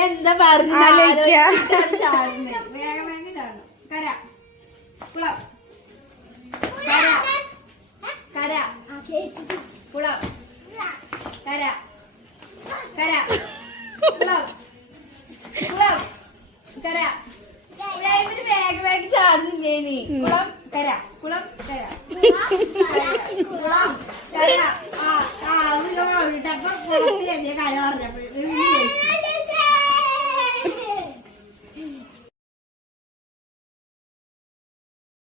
എന്താ പറഞ്ഞ ചാടുന്നത് വേഗം വേഗം ചാടണം കര കുളം കര കര കുളം കര കര കുളം കുളം കര ഇതിന് വേഗം വേഗം ചാടുന്നില്ലേ ഇനി കുളം കര കുളം കര കുളം കര ആ ആ അപ്പൊ കുളത്തിലെത്തിയ കര പറഞ്ഞപ്പോ